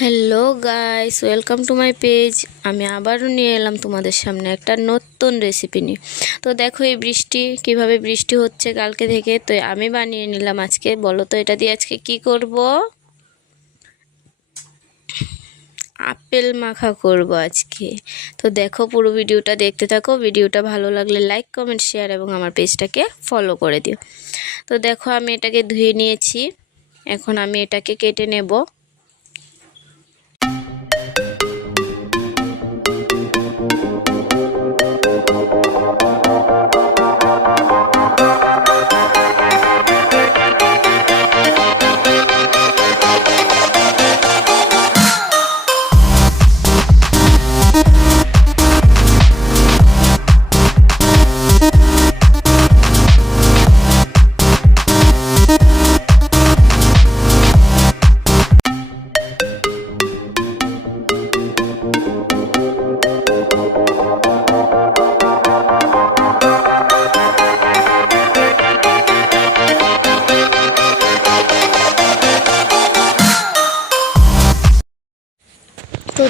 Hello guys welcome to my page আমি আবারও নিয়ে এলাম তোমাদের সামনে একটা নতুন রেসিপি নিয়ে। তো দেখো এই বৃষ্টি, কীভাবে বৃষ্টি হচ্ছে কালকে থেকে। তো আমি বানিয়ে নিলাম আজকে। বলো তো, এটা দিয়ে আজকে কি করব? আপেল মাখা করব আজকে। তো দেখো, পুরো ভিডিওটা দেখতে থাকো। ভিডিওটা ভালো লাগলে লাইক কমেন্ট শেয়ার এবং আমার পেজটাকে ফলো করে দিও। তো দেখো, আমি এটাকে ধুয়ে নিয়েছি। এখন আমি এটাকে কেটে নেব।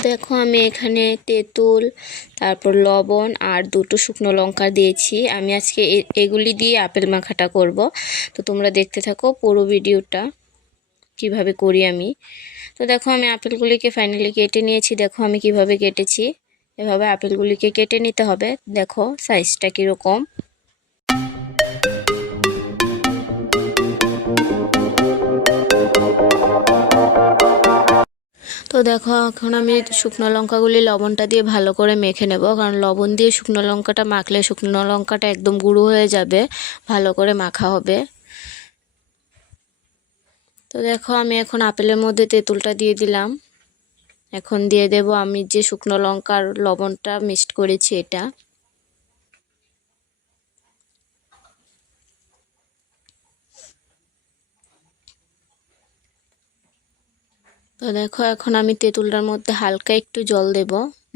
দেখো, আমি এখানে তেঁতুল, তারপর লবণ আর দুটো শুকনো লঙ্কা দিয়েছি। আমি আজকে এগুলি দিয়ে আপেল মাখাটা করব। তো তোমরা দেখতে থাকো পুরো ভিডিওটা, কীভাবে করি আমি। তো দেখো, আমি আপেলগুলিকে ফাইনালি কেটে নিয়েছি। দেখো, আমি কীভাবে কেটেছি। এভাবে আপেলগুলিকে কেটে নিতে হবে। দেখো সাইজটা কীরকম। তো দেখো, এখন আমি শুকনো লঙ্কাগুলি লবণটা দিয়ে ভালো করে মেখে নেব। কারণ লবণ দিয়ে শুকনো লঙ্কাটা মাখলে শুকনো লঙ্কাটা একদম গুঁড়ো হয়ে যাবে, ভালো করে মাখা হবে। তো দেখো, আমি এখন আপেলের মধ্যে তেঁতুলটা দিয়ে দিলাম। এখন দিয়ে দেব আমি যে শুকনো লঙ্কার লবণটা মিক্সড করেছি এটা। তো দেখো, এখন আমি তেঁতুলটার মধ্যে হালকা একটু জল দেব,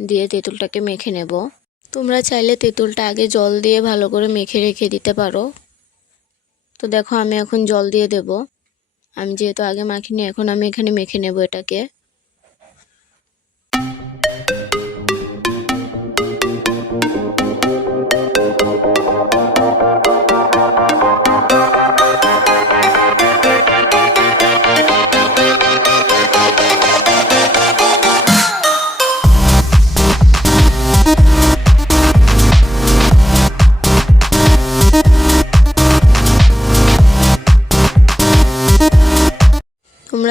দিয়ে তেঁতুলটাকে মেখে নেব। তোমরা চাইলে তেঁতুলটা আগে জল দিয়ে ভালো করে মেখে রেখে দিতে পারো। তো দেখো, আমি এখন জল দিয়ে দেব। আমি যেহেতু আগে মাখিনি, এখন আমি এখানে মেখে নেব এটাকে।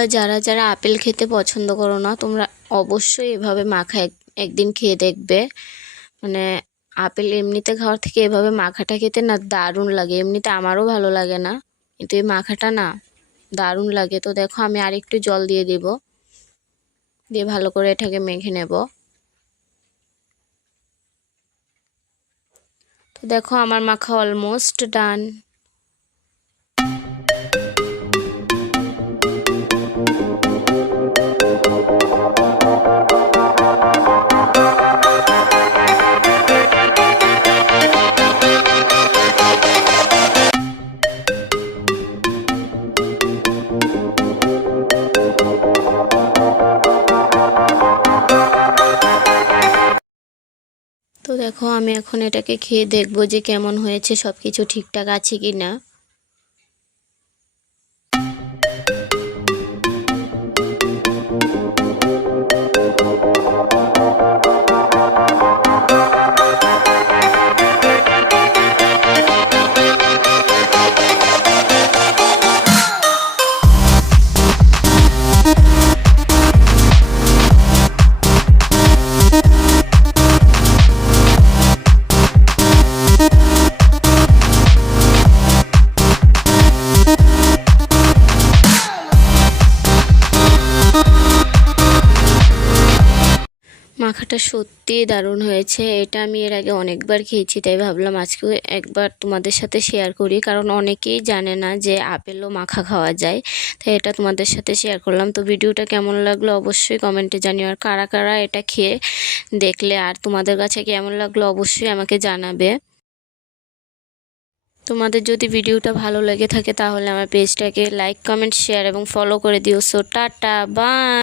তোমরা যারা যারা আপেল খেতে পছন্দ করো না, তোমরা অবশ্যই এভাবে মাখা এক, একদিন খেয়ে দেখবে। মানে আপেল এমনিতে খাওয়ার থেকে এভাবে মাখাটা খেতে না দারুণ লাগে। এমনিতে আমারও ভালো লাগে না, কিন্তু এই মাখাটা না দারুণ লাগে। তো দেখো আমি আরেকটু জল দিয়ে দিব, দিয়ে ভালো করে এটাকে মেখে নেব। তো দেখো আমার মাখা অলমোস্ট ডান। দেখো, আমি এখন এটাকে খেয়ে দেখব যে কেমন হয়েছে সব কিছু ঠিকঠাক আছে কি না মাখাটা সত্যিই দারুণ হয়েছে। এটা আমি এর আগে অনেকবার খেয়েছি, তাই ভাবলাম আজকে একবার তোমাদের সাথে শেয়ার করি। কারণ অনেকেই জানে না যে আপেলও মাখা খাওয়া যায়। তাই এটা তোমাদের সাথে শেয়ার করলাম। তো ভিডিওটা কেমন লাগল অবশ্যই কমেন্টে জানিও। আর কারা কারা এটা খেয়ে দেখলে আর তোমাদের কাছে কেমন লাগল অবশ্যই আমাকে জানাবে। তোমাদের যদি ভিডিওটা ভালো লেগে থাকে তাহলে আমার পেজটাকে লাইক কমেন্ট শেয়ার এবং ফলো করে দিও। So tata bye